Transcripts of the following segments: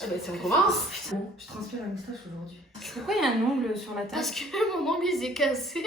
Ah bah si on commence. Putain, je transpire la moustache aujourd'hui. Pourquoi il y a un ongle sur la table? Parce que mon ongle il s'est cassé.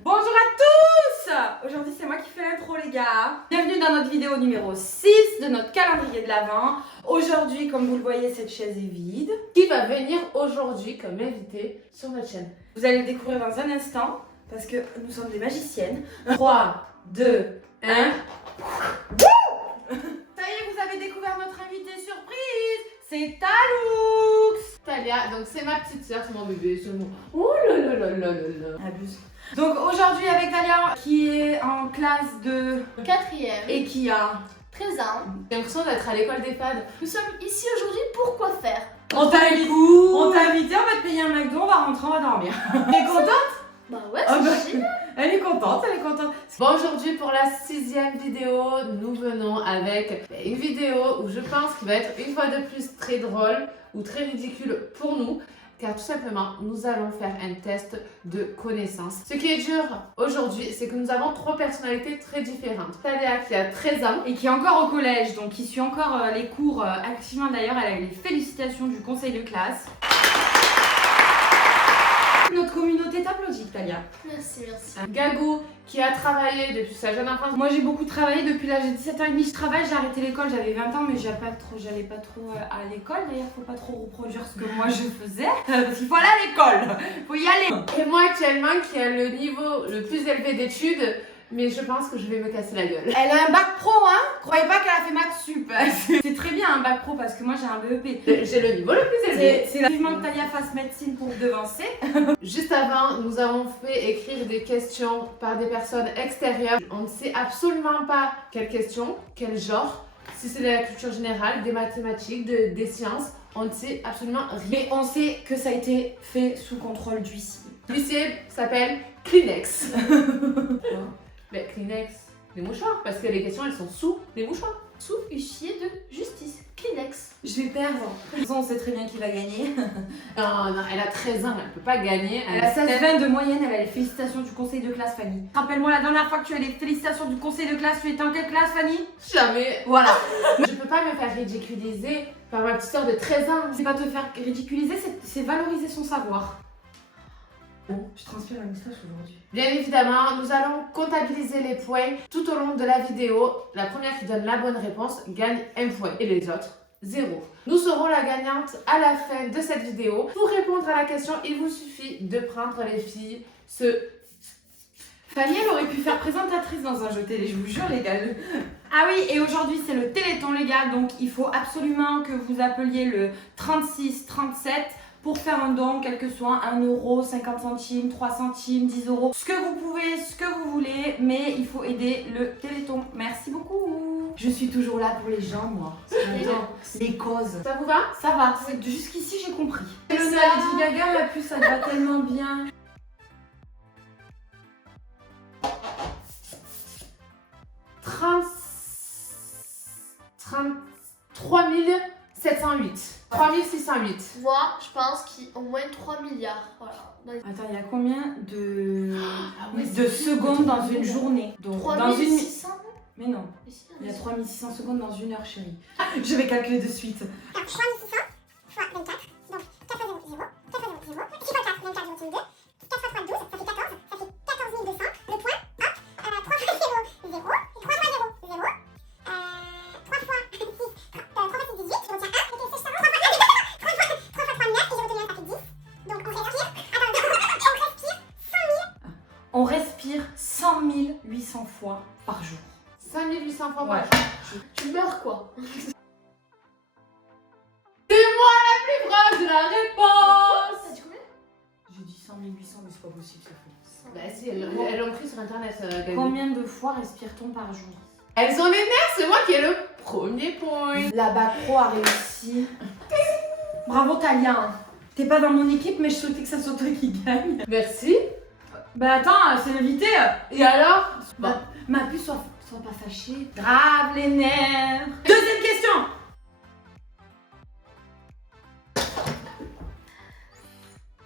Bonjour à tous! Aujourd'hui c'est moi qui fais l'intro les gars. Bienvenue dans notre vidéo numéro 6 de notre calendrier de l'Avent. Aujourd'hui comme vous le voyez cette chaise est vide. Qui va venir aujourd'hui comme invité sur notre chaîne? Vous allez le découvrir dans un instant parce que nous sommes des magiciennes. 3, 2, 1. Ça y est, vous avez découvert notre invité surprise. C'est Talux. Talia, donc c'est ma petite soeur, c'est mon bébé, c'est mon... Oh là là là là là là. Abuse. Donc aujourd'hui avec Talia qui est en classe de... 4e. et qui a... 13 ans. J'ai l'impression d'être à l'école des fades. Nous sommes ici aujourd'hui pour quoi faire? On t'a invité, on va te payer un McDo, on va rentrer, on va dormir. Elle est contente? Bah ouais, Ah bah, c'est génial. elle est contente, elle est contente. Bon, aujourd'hui pour la 6e vidéo, nous venons avec une vidéo où je pense qu'il va être une fois de plus très drôle ou très ridicule pour nous. Car tout simplement, nous allons faire un test de connaissance. Ce qui est dur aujourd'hui, c'est que nous avons 3 personnalités très différentes. Talia qui a 13 ans. Et qui est encore au collège, donc qui suit encore les cours activement d'ailleurs. Elle a eu les félicitations du conseil de classe. Notre communauté t'applaudit, Talia. Merci, merci. Gagou qui a travaillé depuis sa jeune enfance. Moi j'ai beaucoup travaillé depuis l'âge de 17 ans et demi. Je travaille, j'ai arrêté l'école, j'avais 20 ans, mais j'allais pas trop à l'école. D'ailleurs, faut pas trop reproduire ce que moi je faisais. Parce qu'il faut aller à l'école, faut y aller. Et moi actuellement qui a le niveau le plus élevé d'études, mais je pense que je vais me casser la gueule. Elle a un bac pro, hein. Croyez pas qu'elle a fait maths sup. C'est très bien un bac pro parce que moi j'ai un BEP. J'ai le niveau le plus élevé. C'est vivement que Talia fasse médecine pour devancer. Juste avant, nous avons fait écrire des questions par des personnes extérieures. On ne sait absolument pas quelles questions, quel genre, si c'est de la culture générale, des mathématiques, des sciences. On ne sait absolument rien. Mais on sait que ça a été fait sous contrôle d'huissier. L'huissier s'appelle Kleenex. Mais Kleenex, les mouchoirs, parce que les questions elles sont sous les mouchoirs. Sous huissier de justice, Kleenex. Je vais perdre. De toute façon, on sait très bien qui va gagner. Non, non, elle a 13 ans, elle peut pas gagner. Elle a 16-20 de moyenne, elle a les félicitations du conseil de classe, Fanny. Rappelle-moi la dernière fois que tu as les félicitations du conseil de classe, tu étais en quelle classe, Fanny? Jamais. Voilà. Je peux pas me faire ridiculiser par ma petite soeur de 13 ans. C'est pas te faire ridiculiser, c'est valoriser son savoir. Je transpire la moustache aujourd'hui. Bien évidemment, nous allons comptabiliser les points tout au long de la vidéo. La première qui donne la bonne réponse gagne 1 point et les autres 0. Nous serons la gagnante à la fin de cette vidéo. Pour répondre à la question, il vous suffit de prendre les filles Fanny, elle aurait pu faire présentatrice dans un jeu télé, je vous jure, les gars. Ah oui, et aujourd'hui, c'est le Téléthon, les gars, donc il faut absolument que vous appeliez le 3637 pour faire un don, quel que soit 1 euro, 50 centimes, 3 centimes, 10 euros, ce que vous pouvez, ce que vous voulez, mais il faut aider le Téléthon. Merci beaucoup. Je suis toujours là pour les gens, moi. Les causes. Ça vous va? Ça va, jusqu'ici j'ai compris. Et Le ça Lady Gaga, la puce, elle va tellement bien. 33 708. 3608. Moi, je pense qu'il y a au moins 3 milliards. Voilà. Attends, il y a combien de ouais, secondes dans une journée? Donc, dans une... 3600. Mais non, il y a 3600 secondes dans une heure, chérie. Je vais calculer de suite. 3600 fois 24, donc 4 fois 0, 4 fois 0, 6 fois 4, 24, 0, 2, 4 fois 3, 12, ça fait 14, ça fait 14 200, le point, hop, 3 fois 0, 0, 3 fois 0, 0, 3 fois 6, 3 fois 6, 18, je retiens 1, et c'est ça, 3 fois 3, 9, et je retiens 1, ça fait 10, donc on respire, On respire 100 800 fois par jour. 5800 fois par Ouais. jour. Tu meurs quoi? C'est moi la plus proche de la réponse. Ça dit combien? J'ai dit 100 800, mais c'est pas possible, c'est faux. Bah si, elles l'ont pris sur internet. Gabi. Combien de fois respire-t-on par jour? Elles sont les nerfs, c'est moi qui ai le premier point. La bac pro a réussi. Bravo Talia. T'es pas dans mon équipe, mais je souhaitais que ça soit toi qui gagne. Merci. Bah attends, c'est l'invité. Et alors? Bon. Ma puce, sois pas fâchée. Grave les nerfs. Deuxième question.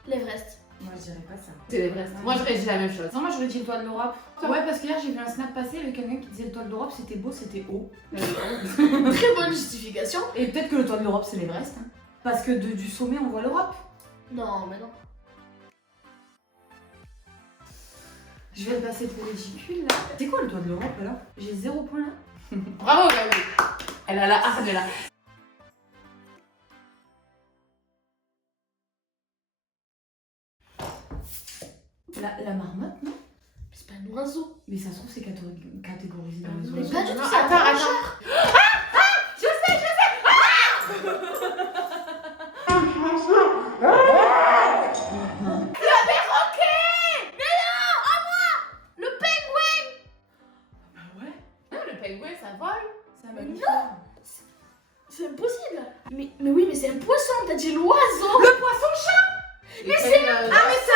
L'Everest. Moi je dirais pas ça. C'est l'Everest. Moi, j'aurais dit la même chose. Non, moi j'aurais dit le toit de l'Europe. Toi Ouais, parce que hier j'ai vu un snap passer avec quelqu'un qui disait le toit de l'Europe c'était beau, c'était haut. Très bonne justification. Et peut-être que le toit de l'Europe c'est l'Everest. Hein. Parce que du sommet on voit l'Europe. Non, mais non. Je vais le passer pour ridicule là. C'est quoi le toit de l'Europe là? J'ai 0 point là. Bravo, Gabi. Elle a la hargne là. La marmotte, non? C'est pas un oiseau. Mais ça se trouve c'est catégorisé dans les Mais oiseaux. pas du tout, Non, c'est un attends, brancheur. Le pingouin. Bah ouais, Non, le pingouin, ça vole. c'est un Mais mammifère. C'est impossible. Mais oui, mais c'est un poisson, t'as dit l'oiseau. Le poisson-chat. Mais c'est... Ah mais ça.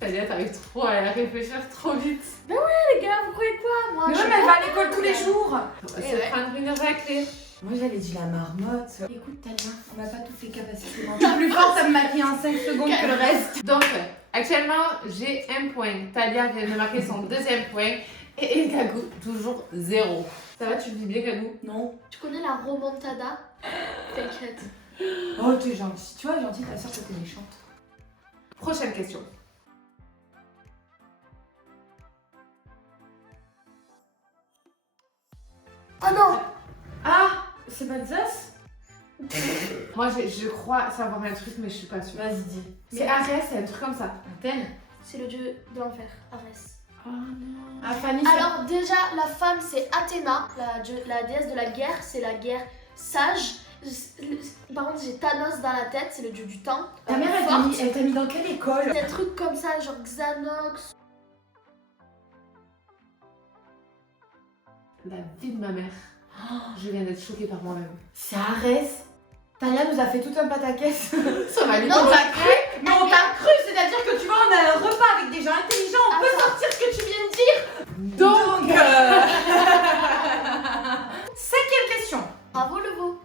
Talia, t'arrives trop à réfléchir trop vite. Les gars, vous croyez quoi, moi? Mais je ouais, mais elle va à l'école tous les jours. On va se ouais. prendre une raclée. Moi j'avais dit la marmotte. Écoute Tania, on n'a pas toutes les capacités mentales. Plus forte à me maquiller en 5 secondes que le reste. Donc, actuellement, j'ai 1 point. Talia vient de marquer son 2e point. Et Gagou, toujours 0. Ça va, tu le vis bien, Gagou? Non. Tu connais la remontada? T'inquiète. Oh t'es gentille. Tu vois, gentille, ta soeur c'était méchante. Prochaine question. Oh non. Ah, c'est pas Zeus? Moi, je crois savoir un truc, mais je suis pas sûre. Vas-y dis. C'est Arès, c'est un truc comme ça. Athènes. C'est le dieu de l'enfer, Arès. Oh non. Ah Fanny. Alors déjà, la femme c'est Athéna, la déesse de la guerre, c'est la guerre sage. Par contre, j'ai Thanos dans la tête, c'est le dieu du temps. Ta mère Forte. elle t'a mis dans quelle école? Des trucs comme ça, genre Xanox. La vie de ma mère. Je viens d'être choquée par moi-même. C'est Arès. Tania nous a fait tout un pataquès. Ça m'a mis Non, dans on la t'a cru. Mais on t'a cru, c'est-à-dire que tu vois, on a un repas avec des gens intelligents, on peut sortir ce que tu viens de dire. Donc, Cinquième question. Bravo le veau.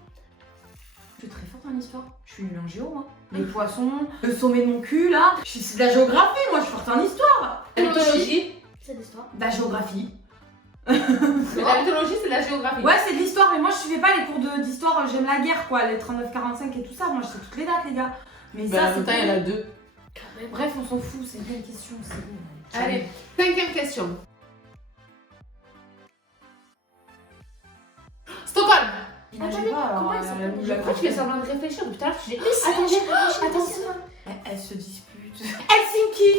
Je suis très forte en histoire. Je suis nulle en géo, moi. Les poissons, le sommet de mon cul, là. C'est de la géographie, moi, je suis forte en histoire. la mythologie. C'est l'histoire. De la géographie. Mais la mythologie, c'est de la géographie. Ouais, c'est de l'histoire, mais moi, je suivais pas les cours d'histoire. J'aime la guerre, quoi, les 39-45 et tout ça. Moi, je sais toutes les dates, les gars. Mais Bah, ça, en même temps, il y en a 2. Quand même. Bref, on s'en fout, c'est une bonne question, c'est bon. Allez, 5e question. Stockholm. Il nageait Attendez, pas, alors, comment il s'appelle elle- déjà? Pourquoi tu fais semblant de réfléchir depuis tout à l'heure? Tu dis, Mais si, attends, j'ai réfléchi, attends. Elle se dispute. Helsinki.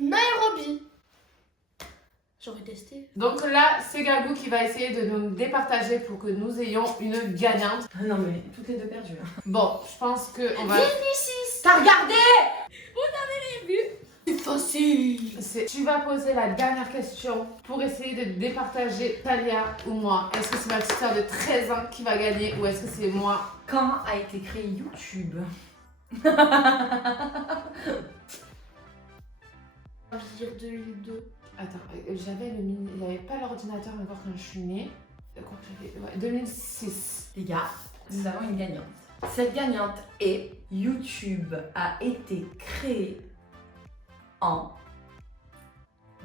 Nairobi. J'aurais testé. Donc là, c'est Gagou qui va essayer de nous départager pour que nous ayons une gagnante. Ah non, mais toutes les deux perdues. Bon, je pense que on va... Vinicius. T'as regardé? C'est facile. Tu vas poser la dernière question pour essayer de départager Talia ou moi. Est-ce que c'est ma petite sœur de 13 ans qui va gagner ou est-ce que c'est moi? Quand a été créé YouTube? Je vais dire 2002. Attends, j'avais le mini... Il n'y avait pas l'ordinateur encore quand je suis née. Quoi que j'avais... Ouais, 2006. Les gars, nous avons une gagnante. Cette gagnante est YouTube a été créé en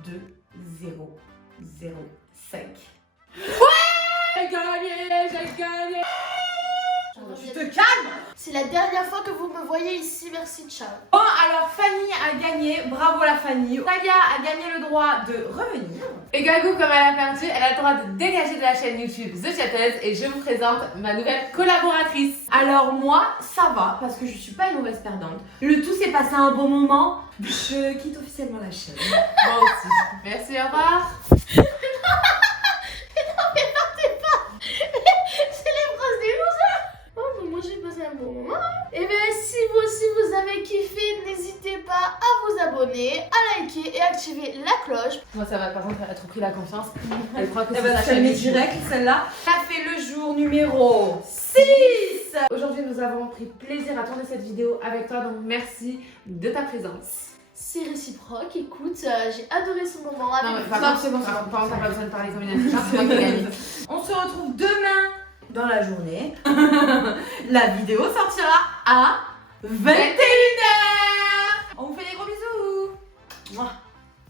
2005. J'ai gagné, j'ai gagné. Tu te calmes! C'est la dernière fois que vous me voyez ici, merci, ciao. Bon, alors Fanny a gagné, bravo la Fanny. Talia a gagné le droit de revenir. Et Gagou, comme elle a perdu, elle a le droit de dégager de la chaîne YouTube The Chattez et je vous présente ma nouvelle collaboratrice. Alors moi, ça va, parce que je suis pas une mauvaise perdante. Le tout s'est passé un bon moment. Je quitte officiellement la chaîne. Moi aussi. Merci, au revoir. C'est les phrases des losers. Oh, mais moi j'ai passé un bon moment. Et bien, si vous aussi vous avez kiffé, n'hésitez pas à vous abonner, à liker et activer la cloche. Moi, ça va, par contre, elle a trop pris la confiance. Elle croit que Elle c'est va sa se chaîne calmer YouTube. direct, celle-là. Ça fait le jour numéro 6. Aujourd'hui, nous avons pris plaisir à tourner cette vidéo avec toi, donc merci de ta présence. C'est réciproque, écoute, j'ai adoré ce moment avec Non, mais vous. par contre, c'est bon, par contre, t'as pas besoin de parler comme une intelligente, c'est moi qui gagne. On se retrouve demain dans la journée. La vidéo sortira à 21h.